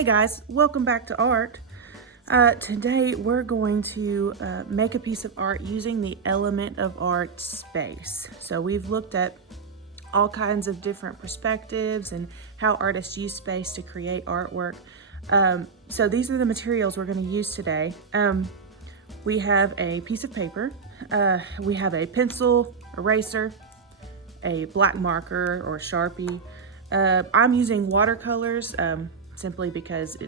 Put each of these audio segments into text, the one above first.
Hey guys, welcome back to art. Today we're going to make a piece of art using the element of art space. So we've looked at all kinds of different perspectives and how artists use space to create artwork. So these are the materials we're going to use today. We have a piece of paper, we have a pencil, eraser, a black marker or Sharpie. I'm using watercolors simply because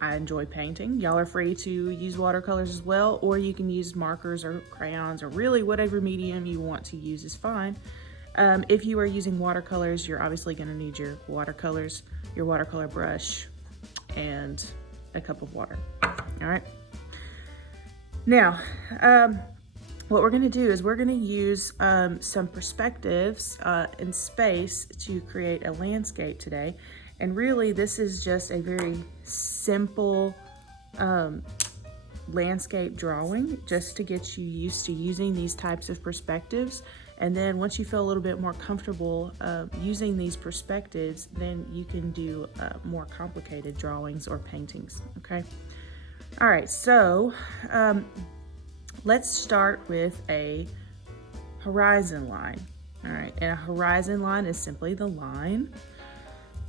I enjoy painting. Y'all are free to use watercolors as well, or you can use markers or crayons, or really whatever medium you want to use is fine. If you are using watercolors, you're obviously going to need your watercolors, your watercolor brush, and a cup of water. All right. Now, what we're going to do is we're going to use some perspectives in space to create a landscape today. And really, this is just a very simple landscape drawing just to get you used to using these types of perspectives. And then once you feel a little bit more comfortable using these perspectives, then you can do more complicated drawings or paintings, okay? All right, so let's start with a horizon line. All right, and a horizon line is simply the line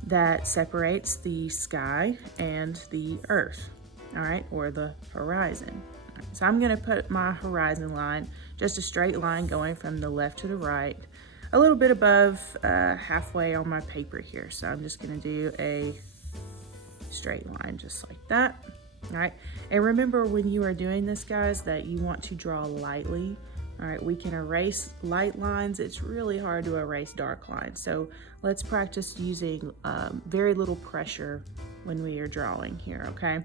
that separates the sky and the earth, all right, or the horizon. All right, so I'm gonna put my horizon line, just a straight line going from the left to the right, a little bit above halfway on my paper here. So I'm just gonna do a straight line just like that, all right? And remember when you are doing this, guys, that you want to draw lightly. All right, we can erase light lines. It's really hard to erase dark lines. So let's practice using very little pressure when we are drawing here, okay?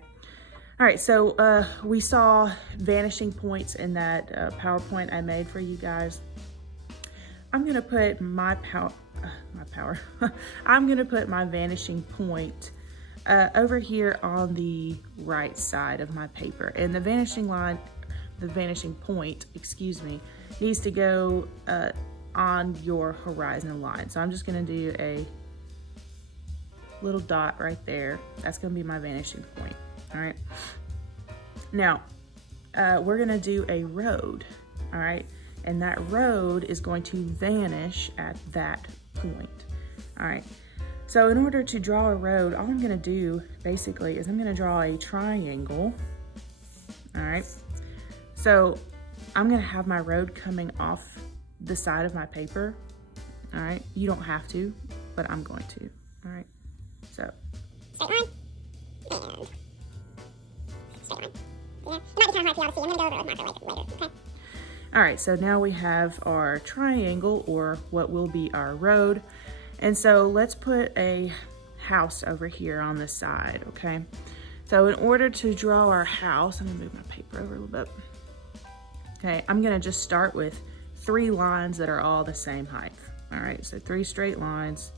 All right, so we saw vanishing points in that PowerPoint I made for you guys. I'm gonna put I'm gonna put my vanishing point over here on the right side of my paper. And the vanishing point, excuse me, needs to go on your horizon line. So I'm just gonna do a little dot right there. That's gonna be my vanishing point, all right? Now, we're gonna do a road, all right? And that road is going to vanish at that point, all right? So in order to draw a road, all I'm gonna do basically is I'm gonna draw a triangle, all right? So I'm gonna have my road coming off the side of my paper, all right? You don't have to, but I'm going to, all right? So. Straight line, and straight line. Yeah, it might be kind of hard for y'all to see. I'm gonna go over it with marker later, okay? All right, so now we have our triangle, or what will be our road. And so let's put a house over here on this side, okay? So in order to draw our house, I'm gonna move my paper over a little bit. Okay, I'm gonna just start with 3 lines that are all the same height. All right, so 3 straight lines,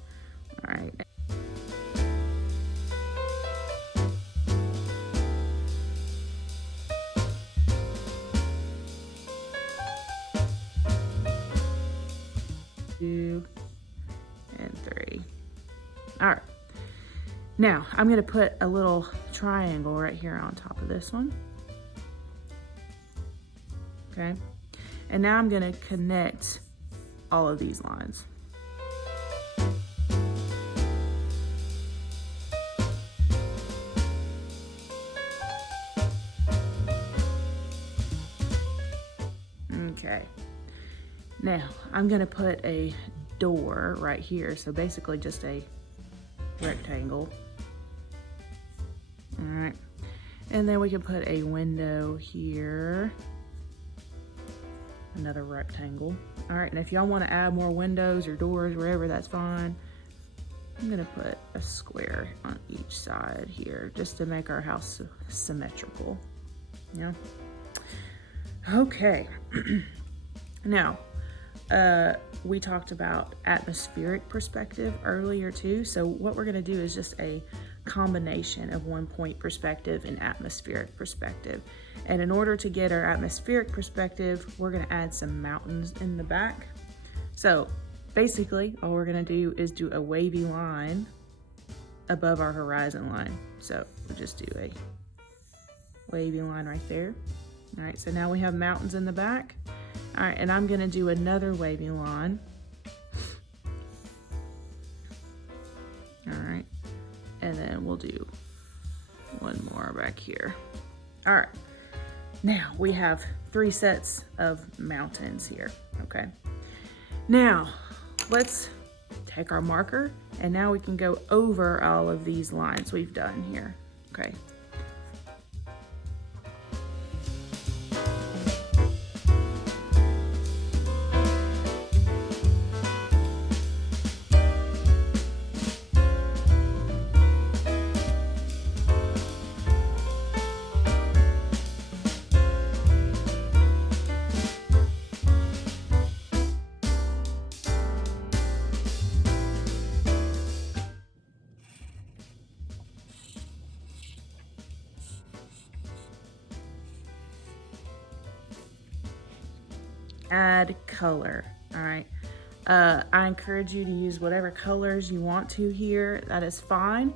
all right. Two and 3. All right, now I'm gonna put a little triangle right here on top of this one. Okay, and now I'm gonna connect all of these lines. Okay, now I'm gonna put a door right here, so basically just a rectangle. All right, and then we can put a window here, another rectangle. All right, and if y'all want to add more windows or doors wherever, that's fine. I'm gonna put a square on each side here just to make our house symmetrical. Yeah. Okay. Now, we talked about atmospheric perspective earlier too. So what we're gonna do is just a combination of 1-point perspective and atmospheric perspective. And in order to get our atmospheric perspective, we're gonna add some mountains in the back. So basically, all we're gonna do is do a wavy line above our horizon line. So we'll just do a wavy line right there. All right, so now we have mountains in the back. All right, and I'm gonna do another wavy line. All right, and then we'll do one more back here. All right, now we have 3 sets of mountains here, okay? Now, let's take our marker, and now we can go over all of these lines we've done here, okay? Add color. All right, I encourage you to use whatever colors you want to here. That is fine.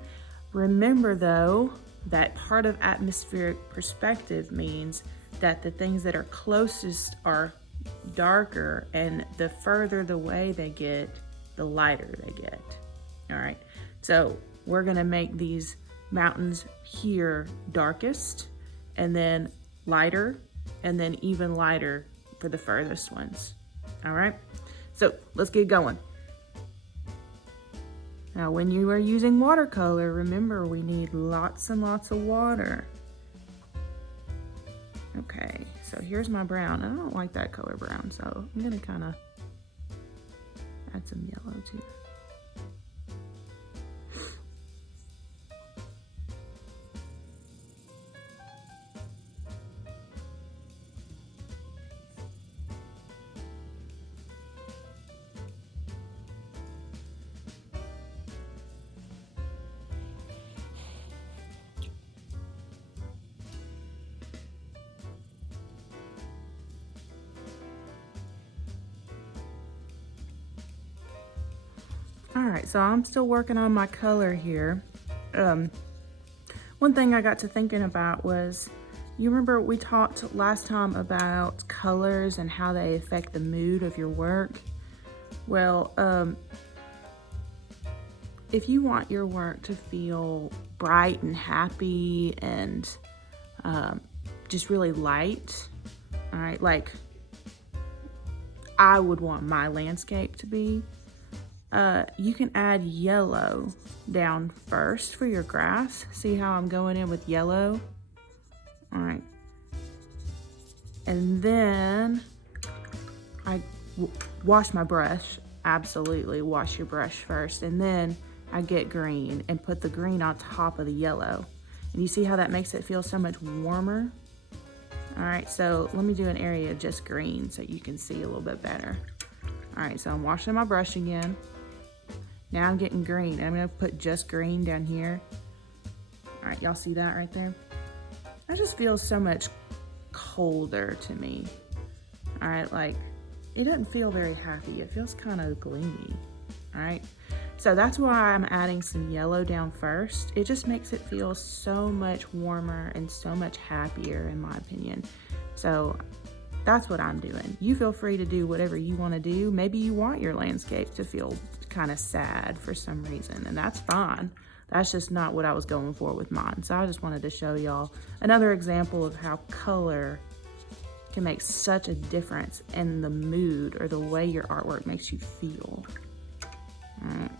Remember though that part of atmospheric perspective means that the things that are closest are darker, and the further away they get, the lighter they get. All right, so we're gonna make these mountains here darkest, and then lighter, and then even lighter for the furthest ones. All right, so let's get going. Now, when you are using watercolor, remember we need lots and lots of water. Okay, so here's my brown. I don't like that color brown, so I'm gonna kind of add some yellow too. All right, so I'm still working on my color here. One thing I got to thinking about was, you remember we talked last time about colors and how they affect the mood of your work? Well, if you want your work to feel bright and happy and just really light, all right, like I would want my landscape to be, you can add yellow down first for your grass. See how I'm going in with yellow? All right. And then I wash my brush. Absolutely wash your brush first. And then I get green and put the green on top of the yellow. And you see how that makes it feel so much warmer? All right, so let me do an area of just green so you can see a little bit better. All right, so I'm washing my brush again. Now I'm getting green. I'm gonna put just green down here. All right, y'all see that right there? That just feels so much colder to me. All right, like it doesn't feel very happy. It feels kind of gloomy. All right, so that's why I'm adding some yellow down first. It just makes it feel so much warmer and so much happier, in my opinion. So that's what I'm doing. You feel free to do whatever you want to do. Maybe you want your landscape to feel kind of sad for some reason, and that's fine. That's just not what I was going for with mine. So I just wanted to show y'all another example of how color can make such a difference in the mood or the way your artwork makes you feel. All right.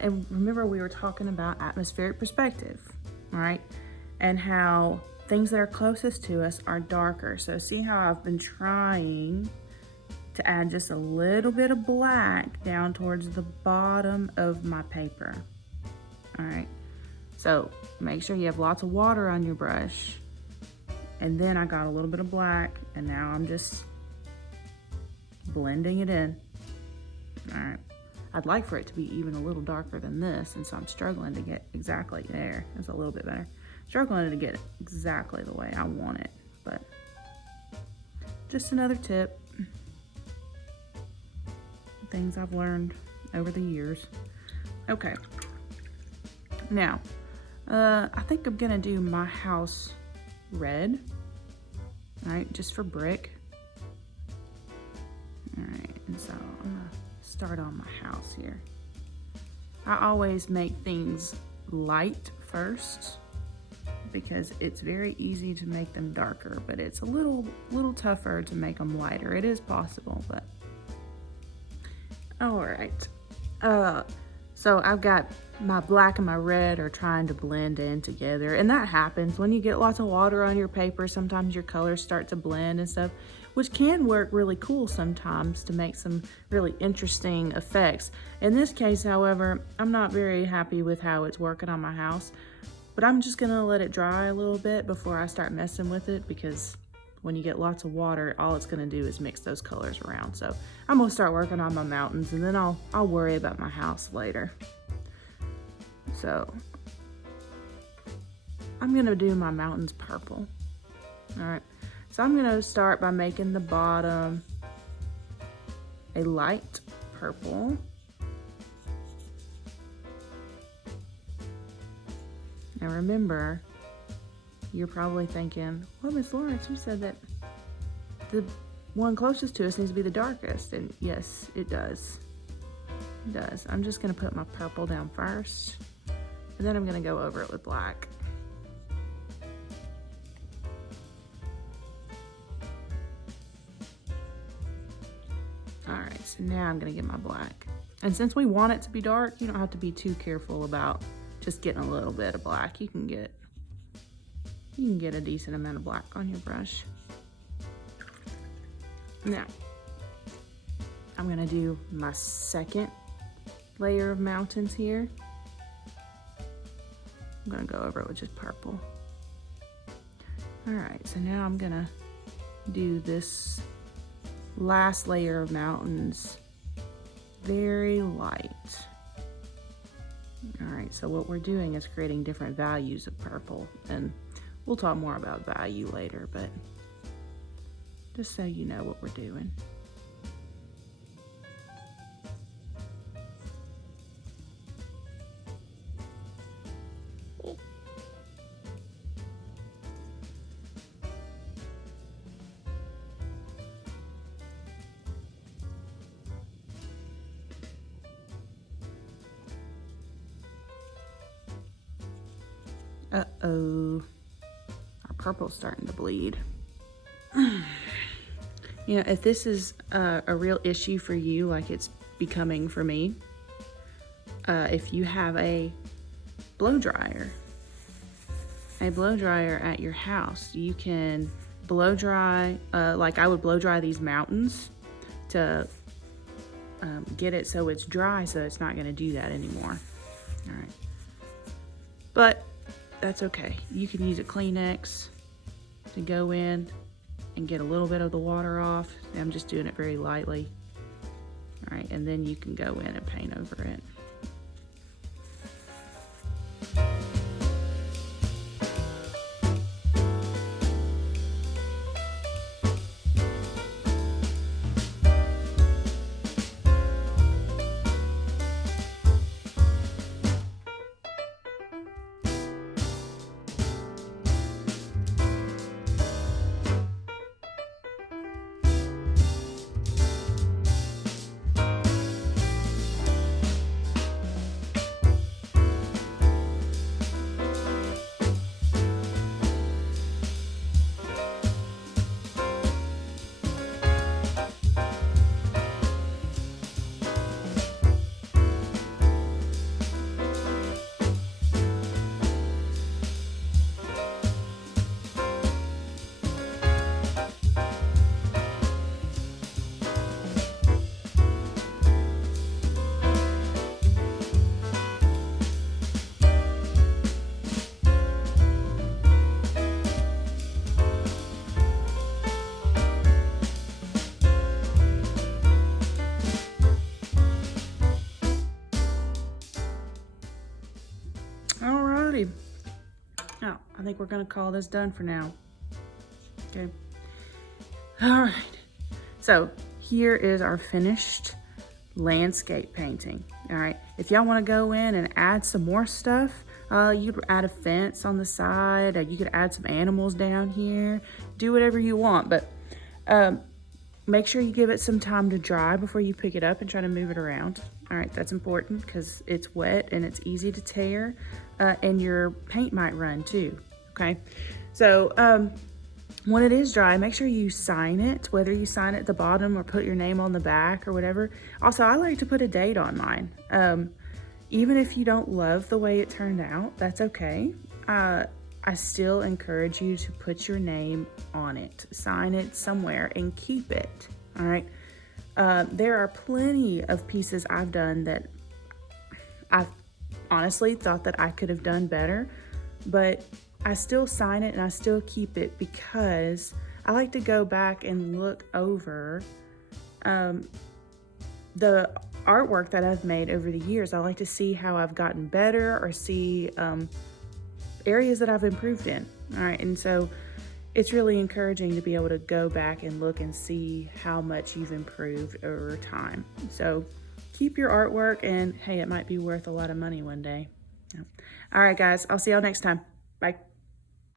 And remember, we were talking about atmospheric perspective, all right? And how things that are closest to us are darker. So see how I've been trying to add just a little bit of black down towards the bottom of my paper, all right? So make sure you have lots of water on your brush. And then I got a little bit of black, and now I'm just blending it in, all right? I'd like for it to be even a little darker than this, and so I'm struggling to get exactly there. It's a little bit better. Struggling to get it exactly the way I want it, but just another tip. Things I've learned over the years. Okay. Now, I think I'm gonna do my house red. All right, just for brick. All right, and so I'm gonna start on my house here. I always make things light first because it's very easy to make them darker, but it's a little tougher to make them lighter. It is possible, but all right. So I've got my black and my red are trying to blend in together, and that happens when you get lots of water on your paper. Sometimes your colors start to blend and stuff, which can work really cool sometimes to make some really interesting effects. In this case, however, I'm not very happy with how it's working on my house, but I'm just gonna let it dry a little bit before I start messing with it, because when you get lots of water, all it's gonna do is mix those colors around. So I'm gonna start working on my mountains, and then I'll worry about my house later. So I'm gonna do my mountains purple. All right, so I'm gonna start by making the bottom a light purple. Now remember, you're probably thinking, well, Miss Lawrence, you said that the one closest to us needs to be the darkest. And yes, it does. It does. I'm just gonna put my purple down first, and then I'm gonna go over it with black. All right, so now I'm gonna get my black. And since we want it to be dark, you don't have to be too careful about just getting a little bit of black. You can get a decent amount of black on your brush. Now, I'm gonna do my second layer of mountains here. I'm gonna go over it with just purple. All right, so now I'm gonna do this last layer of mountains very light. All right, so what we're doing is creating different values of purple, and we'll talk more about value later, but just so you know what we're doing. Uh-oh, our purple's starting to bleed. You know, if this is a real issue for you, like it's becoming for me, if you have a blow dryer at your house, you can blow dry, like I would blow dry these mountains to get it so it's dry, so it's not gonna do that anymore. All right, but that's okay. You can use a Kleenex to go in and get a little bit of the water off. I'm just doing it very lightly. All right, and then you can go in and paint over it. Oh, I think we're gonna call this done for now. Okay. All right. So here is our finished landscape painting. All right. If y'all want to go in and add some more stuff, you could add a fence on the side. You could add some animals down here. Do whatever you want, but make sure you give it some time to dry before you pick it up and try to move it around. All right, that's important because it's wet and it's easy to tear, and your paint might run too. Okay, so when it is dry, make sure you sign it, whether you sign it at the bottom or put your name on the back or whatever. Also, I like to put a date on mine. Even if you don't love the way it turned out, that's okay. I still encourage you to put your name on it, sign it somewhere, and keep it. All right. There are plenty of pieces I've done that I've honestly thought that I could have done better, but I still sign it and I still keep it because I like to go back and look over the artwork that I've made over the years. I like to see how I've gotten better or see areas that I've improved in. All right, and so it's really encouraging to be able to go back and look and see how much you've improved over time. So keep your artwork, and hey, it might be worth a lot of money one day. All right, guys, I'll see y'all next time. Bye.